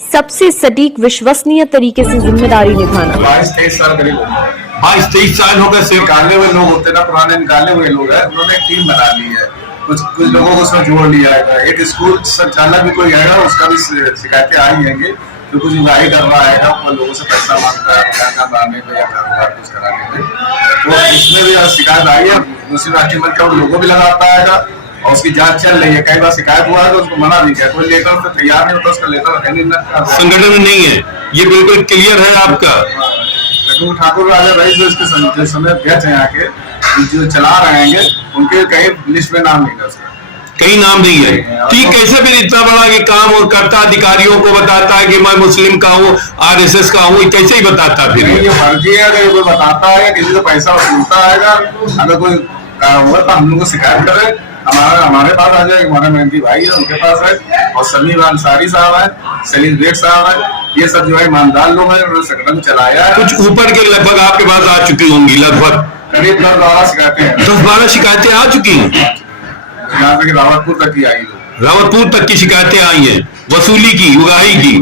सबसे सटीक विश्वसनीय तरीके से जिम्मेदारी निभाना। 22-23 साल करीब 22-23 साल हो गए। निकाले हुए लोग होते ना, पुराने निकाले हुए लोग हैं, उन्होंने टीम बना ली है, कुछ लोगों को उसमें जोड़ लिया है। एक स्कूल संचालक भी कोई आएगा, उसका भी शिकायतें आई जाएंगी, जो कुछ उगाही कर रहा है, वो लोगों से पैसा मांगता है मकान बनाने में या कारोबार कुछ कराने में, तो इसमें भी शिकायत आई है। दूसरी राष्ट्रीय मंच का लोगो भी लगाता है और उसकी जांच चल रही है। कई बार शिकायत हुआ है तो उसको मना भी किया, कोई लेटर उसको तैयार नहीं होता, उसका लेटर है नहीं, संगठन में नहीं है, ये बिल्कुल क्लियर है आपका। ठाकुर राजा रईस जो इसके समय अध्यक्ष हैं, यहाँ के जो चला रहे हैं, उनके कहीं लिस्ट में नाम नहीं है उसका, कहीं नाम नहीं है। ठीक, कैसे फिर इतना बड़ा कि काम और करता अधिकारियों को बताता है कि मैं मुस्लिम का हूँ, आरएसएस का हूँ, कैसे ही बताता फिर? ये फर्जी है। अगर कोई बताता है, किसी को पैसा वसूलता है, अगर कोई हुआ तो हम लोग को शिकायत करे, हमारे पास आ जाए। हमारे मेहंदी भाई है, उनके पास है, और समीर अंसारी साहब है, सलीम बेग साहब है, ये सब जो है ईमानदार लोग हैं, उन्होंने संगठन चलाया है। कुछ ऊपर के लगभग आपके पास आ चुकी होंगी, लगभग करीब 10-12 शिकायतें हैं। 10-12 शिकायतें आ चुकी हैं, यहाँ तक रावतपुर तक की आई लोग, रावतपुर तक की शिकायतें आई हैं, वसूली की, उगाही की।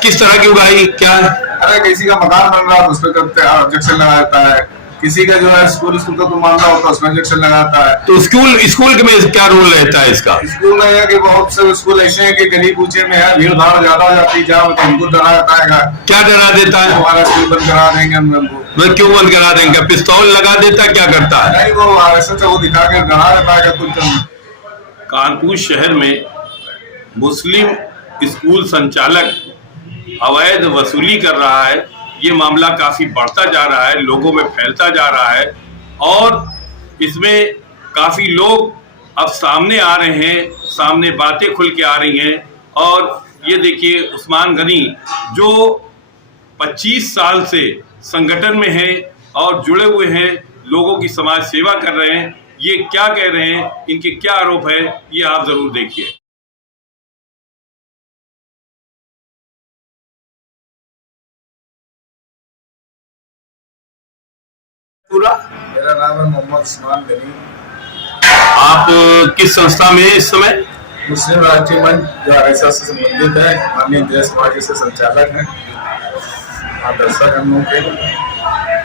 किस तरह की उगाही, क्या है? अरे किसी का मकान बन रहा है उस पर ऑब्जेक्शन लगाता है, किसी का जो है स्कूल का कोई मामला होता है उसमें ऑब्जेक्शन लगाता है। तो स्कूल में क्या रोल रहता है इसका? स्कूल में है कि बहुत से स्कूल ऐसे हैं कि गली कूचे में है, भीड़ भाड़ ज्यादा हो जाती है, जाओ तो हमको डरा देता है। क्या डरा देता है? हमारा स्कूल बंद करा देंगे हमको। क्यों बंद करा देंगे? पिस्तौल लगा देता है, क्या करता है? नहीं, वो आरएसएस वो दिखा के डरा देता है कुछ। कानपुर शहर में मुस्लिम स्कूल संचालक अवैध वसूली कर रहा है। ये मामला काफी बढ़ता जा रहा है, लोगों में फैलता जा रहा है और इसमें काफी लोग अब सामने आ रहे हैं, सामने बातें खुल के आ रही हैं। और ये देखिए, उस्मान गनी जो 25 साल से संगठन में है और जुड़े हुए हैं, लोगों की समाज सेवा कर रहे हैं, ये क्या कह रहे हैं, इनके क्या आरोप है, ये आप जरूर देखिए। पूरा मेरा नाम है मोहम्मद उस्मान गनी। आप किस संस्था में इस समय? मुस्लिम राष्ट्रीय मंच जो आरएसएस से संबंधित है, माननीय इंद्रेश कुमार जी से संचालक हैं, दर्शक हम लोग के।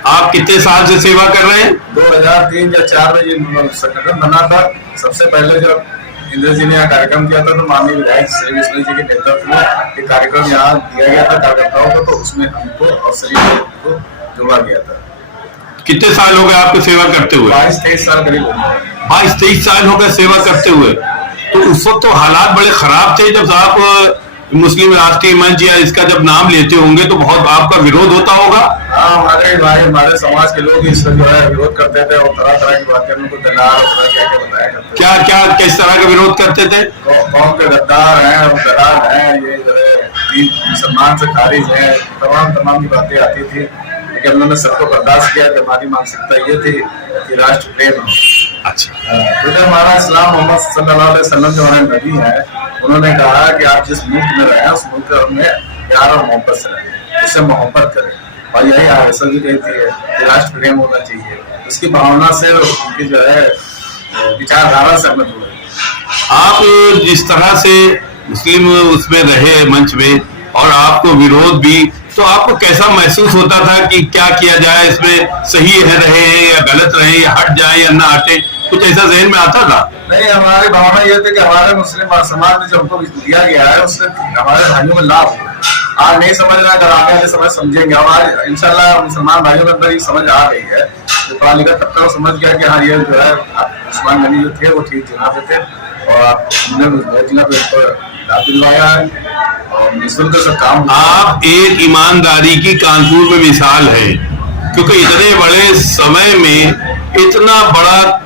आप कितने साल से सेवा कर रहे हैं? 2003 या 4 में ये संगठन बना था। सबसे पहले जब इंद्र जी ने यहाँ कार्यक्रम किया था तो माननीय विधायक श्री विष्णु जी के नेतृत्व में एक कार्यक्रम यहाँ दिया गया था कार्यकर्ताओं को, तो उसमें हमको और सभी को जोड़ा गया था। कितने साल हो गए आपको सेवा करते हुए? 22-23 साल करीब हो गए। 22-23 साल हो गए सेवा करते हुए। तो उस वक्त तो हालात बड़े खराब थे, जब आप मुस्लिम राष्ट्रीय मंच या इसका जब नाम लेते होंगे तो बहुत आपका विरोध होता होगा। हाँ, हमारे भाई, हमारे समाज के लोग इसका जो है विरोध करते थे और तरह तरह की बातें, उनको दलाल और क्या क्या बताया करते। क्या किस तरह का विरोध करते थे? कौम के गद्दार हैं और दलाल हैं, ये जो है मुसलमान से खारिज है, तमाम की बातें आती थी। लेकिन उन्होंने सबको बर्दाश्त किया कि हमारी मानसिकता ये थी कि राष्ट्र प्रेम हो। अच्छा, तो हमारा इस्लाम मोहम्मद सल्लल्लाहु अलैहि वसल्लम जो हमारे नबी है, उन्होंने कहा कि आप जिस मुल्क में रहें उस मुल्क में प्यार और मोहब्बत से रहें, उससे मोहब्बत करें। और यही आरएसएस भी कहती है कि राष्ट्र प्रेम होना चाहिए। उसकी भावना से, उनकी जो है विचारधारा से हमें जुड़े। आप जिस तरह से मुस्लिम उसमें रहे मंच में और आपको विरोध भी, तो आपको कैसा महसूस होता था कि क्या किया जाए, इसमें सही रहे या गलत रहे या हट जाए या ना हटे, कुछ ऐसा जहन में आता था? नहीं, हमारी भावना ये थी कि हमारे मुस्लिम समाज में जो हमको दिया गया है उससे हमारे भाइयों में लाभ हो। आज नहीं समझ रहा, अगर आगे वाले समझ समझेंगे। हमारे इंशाल्लाह मुसलमान भाइयों में अंदर ये समझ आ रही है, जो पढ़ा लिखा तबका समझ गया कि हाँ, ये जो है उस्मान गनी जो थे वो ठीक जगह पे थे और हमने दिलवाया है और निःशुल्क सब काम। आप एक ईमानदारी की कानपुर में मिसाल है, क्योंकि इतने बड़े समय में इतना बड़ा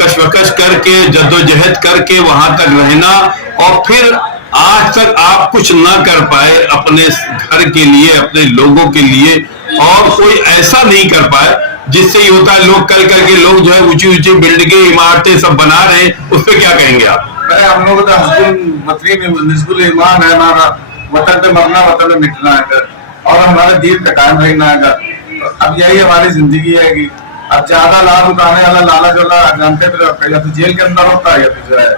कशमकश करके, जद्दोजहद करके वहां तक रहना और फिर आज तक आप कुछ ना कर पाए अपने घर के लिए, अपने लोगों के लिए, और कोई ऐसा नहीं कर पाए जिससे ये होता है लोग कल करके लोग जो है ऊंची ऊंची बिल्डिंगें, इमारतें सब बना रहे हैं, उस पर क्या कहेंगे आप? हम लोग तो ईमान है हमारा, वतन पे मरना, वतन पे मिटना है और हमारे दीन का कायम रहना है। अब यही हमारी जिंदगी है कि अब ज्यादा लाभ उठाने वाला लालच वाला जानते या तो जेल के अंदर होता है या फिर जो है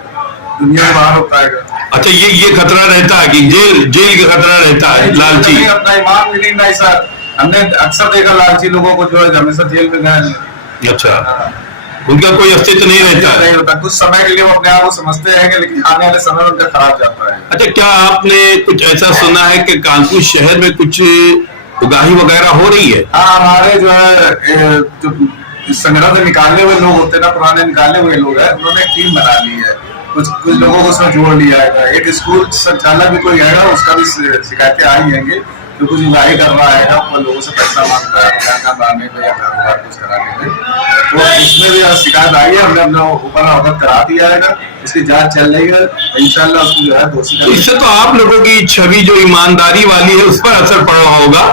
दुनिया के बाहर होता है। अच्छा, ये खतरा रहता है कि जेल का खतरा रहता है लालची? अपना ईमान भी नहीं सर, हमने अक्सर देखा लालची लोगों को जो है हमेशा जेल में गए। अच्छा, उनका कोई अस्तित्व नहीं रहता है? नहीं होता, कुछ समय के लिए वो अपने आप को समझते हैं, लेकिन आने वाले समय में उनका खराब जाता है। अच्छा, क्या आपने कुछ ऐसा सुना है कि कानपुर शहर में कुछ उगाही वगैरह हो रही है? हाँ, हमारे जो है जो संगठन से निकाले हुए लोग होते हैं ना, पुराने निकाले हुए लोग हैं, उन्होंने एक टीम बना ली है, कुछ लोगों को उसमें जोड़ लिया है। एक स्कूल संचालक भी कोई आएगा, उसका भी शिकायतें आई जाएंगे, तो कुछ उगाही कर रहा है, वो लोगों से पैसा मांगता है मकान बनाने में या कारोबार कुछ कराने में, तो इसमें भी शिकायत आई है। हमने अपना ऊपर अवगत करा दिया है, इसकी जांच चल रही है, इंशाल्लाह उसको जो है दोषी। इससे तो आप लोगों की छवि जो ईमानदारी वाली है उस पर असर पड़ रहा होगा।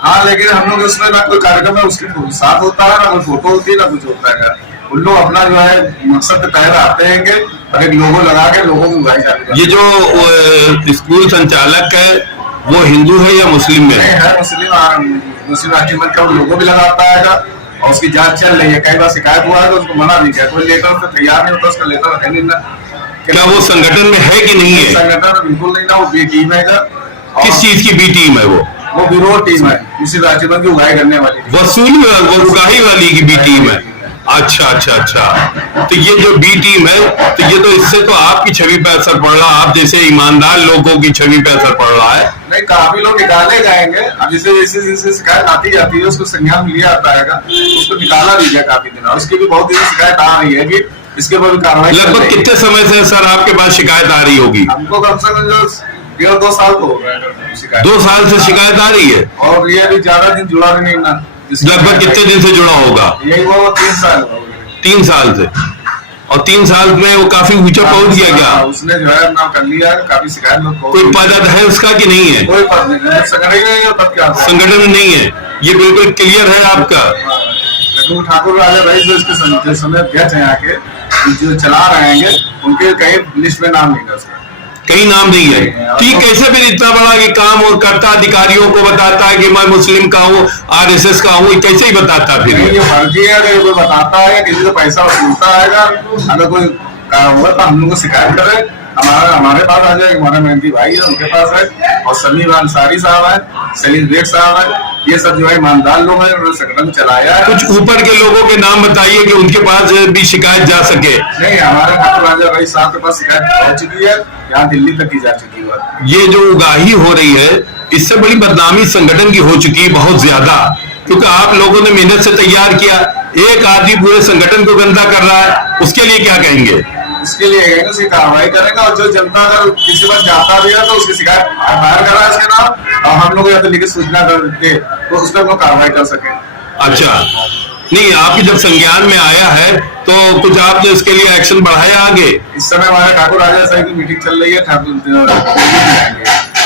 हाँ, लेकिन हम लोग उसमें ना कोई कार्यक्रम है उसके साथ होता है, ना कोई फोटो होती है, ना कुछ होता है। उन लोग अपना जो है मकसद पे तय आते हैं और एक लोगो लगा के लोगों को उगाई जाती है। ये जो स्कूल संचालक है वो हिंदू है या मुस्लिम में? है मुस्लिम राष्ट्रीय मंच का लोगो भी लगाता है और उसकी जांच चल रही है। कई बार शिकायत हुआ है तो उसको मना भी किया, कोई लेटर तो तैयार नहीं होता, उसका लेटर है नहीं ना। क्या वो संगठन में है कि नहीं है? संगठन में बिल्कुल नहीं ना, वो बी टीम है। किस चीज की बी टीम है? वो विरोध टीम है, किसी राष्ट्रीय मंच की उगाही करने वाली, वसूली वो उगाही वाली की बी टीम है। अच्छा अच्छा अच्छा, तो ये जो बी टीम है, तो ये तो इससे तो आपकी छवि पे असर पड़ रहा है, आप जैसे ईमानदार लोगों की छवि पे असर पड़ रहा है। नहीं, काफी लोग निकाले जाएंगे, अब जैसे शिकायत आती जाती है उसको संज्ञान में लिया जाता है, उसको निकाला भी गया काफी दिन, और उसकी भी बहुत दिन शिकायत आ रही है कि इसके ऊपर कार्रवाई। लगभग कितने समय से सर आपके पास शिकायत आ रही होगी? हमको कम से कम 1.5-2 साल तो हो गए शिकायत। 2 साल से शिकायत आ रही है, और ये भी ज्यादा दिन जुड़ा भी नहीं ना। लगभग कितने दिन से जुड़ा होगा? यही वो 3 साल 3 साल से, और 3 साल में वो काफी ऊंचा पहुंच गया क्या? उसने जो है नाम कर लिया, काफी शिकायत लोग। कोई पद है उसका कि नहीं है? कोई पद नहीं, संगठन में नहीं है, ये बिल्कुल क्लियर है आपका। ठाकुर राजा भाई जो इसके समय अध्यक्ष है, यहाँ के जो चला रहे हैं उनके कहीं लिस्ट में नाम नहीं है उसका, कहीं नाम नहीं है। ठीक, कैसे फिर इतना बड़ा कि काम और करता अधिकारियों को बताता है कि मैं मुस्लिम का हूँ, RSS का हूँ, कैसे ही बताता फिर? ये फर्जी है, अगर कोई बताता है किसी से पैसा वसूलता है, अगर कोई हुआ तो हम लोग को शिकायत करे, हमारे पास आ जाए। हमारे मेहंदी भाई है, उनके पास है, और समीर अंसारी साहब है, सलीम बेग साहब है, ये सब जो है ईमानदार लोग हैं, उन्होंने संगठन चलाया है। कुछ ऊपर के लोगों के नाम बताइए कि उनके पास भी शिकायत जा सके। नहीं, हमारे ठाकुर राजा भाई साहब के पास शिकायत पहुंच चुकी है, यहाँ दिल्ली तक की जा चुकी है। ये जो उगाही हो रही है, इससे बड़ी बदनामी संगठन की हो चुकी है बहुत ज्यादा, क्योंकि आप लोगों ने मेहनत से तैयार किया, एक आदमी पूरे संगठन को गंदा कर रहा है, उसके लिए क्या कहेंगे? इसके लिए उसकी कार्रवाई करेगा, और जो जनता अगर किसी पर जाता भी है तो उसकी शिकायत दायर करा इसके नाम, और हम लोग या तो लिखित सूचना कर दे तो उस पर लोग कार्रवाई कर सके। अच्छा, नहीं, आपकी जब संज्ञान में आया है तो कुछ आपने उसके लिए एक्शन बढ़ाया आगे? इस समय हमारे ठाकुर राजा साहब की मीटिंग चल रही है,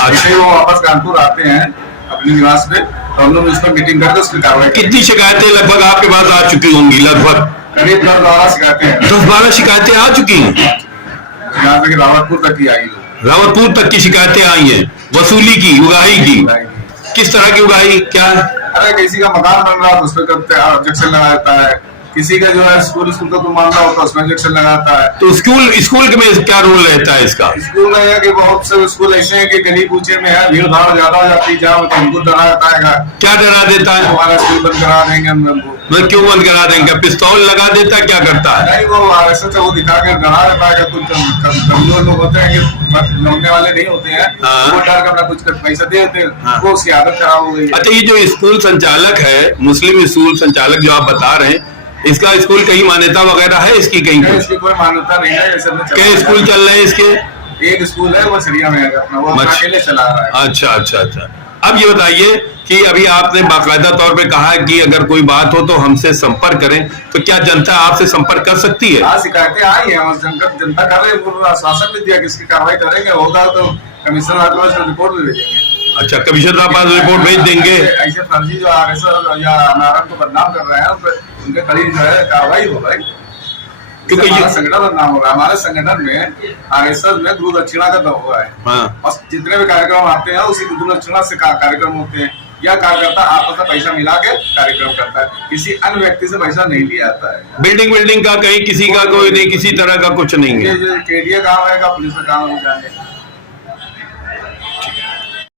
ऐसे वो वापस कानपुर आते हैं अपने निवास पे, तो हम लोग उस पर मीटिंग करके उसकी कार्रवाई। कितनी शिकायतें लगभग आपके पास आ चुकी होंगी? लगभग करीब 10-12 शिकायतें हैं। 10-12 शिकायतें आ चुकी हैं, यहाँ तक रावतपुर तक की आई लोग, रावतपुर तक की शिकायतें आई हैं, वसूली की, उगाही की। किस तरह की उगाही? क्या? अरे किसी का मकान बन रहा है तो उस पर ऑब्जेक्शन लगाता है, किसी का जो है स्कूल का कोई मामला होता है उसमें ऑब्जेक्शन लगाता है। तो स्कूल में क्या रोल रहता है इसका? स्कूल में है कि बहुत से स्कूल ऐसे हैं कि गली कूचे में है, भीड़ भाड़ ज्यादा हो जाती है, जहाँ तो हमको डरा देता है। क्या डरा देता है? हमारा स्कूल बंद करा देंगे हम लोग। मतलब क्यों बंद करा देंगे? पिस्तौल लगा देता है? क्या करता है? नहीं, वो ऐसे वो दिखा कर डरा देता है। कुछ कमजोर लोग होते हैं कि लौटने वाले नहीं होते हैं, वो डर कर अपना कुछ पैसा दे देते हैं, वो उसकी आदत खराब हो गई। अच्छा, ये जो स्कूल संचालक है, मुस्लिम स्कूल संचालक जो आप बता रहे हैं, इसका स्कूल कहीं मान्यता वगैरह है इसकी? कहीं इसकी कोई मान्यता नहीं है। क्या स्कूल चल रहे हैं इसके? एक स्कूल है वो सरिया में है, वो अकेले चला रहा है। अच्छा अच्छा अच्छा। अब ये बताइए कि अभी आपने बाकायदा तौर पे कहा कि अगर कोई बात हो तो हमसे संपर्क करें, तो क्या जनता आपसे संपर्क कर सकती है? हाँ, शिकायतें आई है, जनता कर रही है, आश्वासन भी दिया कि इसकी कार्रवाई करेंगे, होगा तो कमिश्नर आपके पास रिपोर्ट भी भेजेंगे। अच्छा, कमिश्नर आपके पास रिपोर्ट भेज देंगे? ऐसे फर्जी जो RSS या नारायण को बदनाम कर रहे हैं उनके करीब जो है कार्रवाई होगा। क्योंकि हमारा ये संगठन बदनाम हो रहा है। हमारे संगठन में आरएसएस में गुरु दक्षिणा का दब हुआ है। हाँ और जितने भी कार्यक्रम आते हैं उसी गुरु दक्षिणा से कार्यक्रम होते हैं। यह कार्यकर्ता आपस में पैसा मिला के कार्यक्रम करता है, किसी अन्य व्यक्ति से पैसा नहीं लिया जाता है। बिल्डिंग का कहीं किसी का कोई नहीं, किसी तरह का कुछ नहीं है। ये केडीए काम रहेगा, पुलिस का काम हो जाएंगे।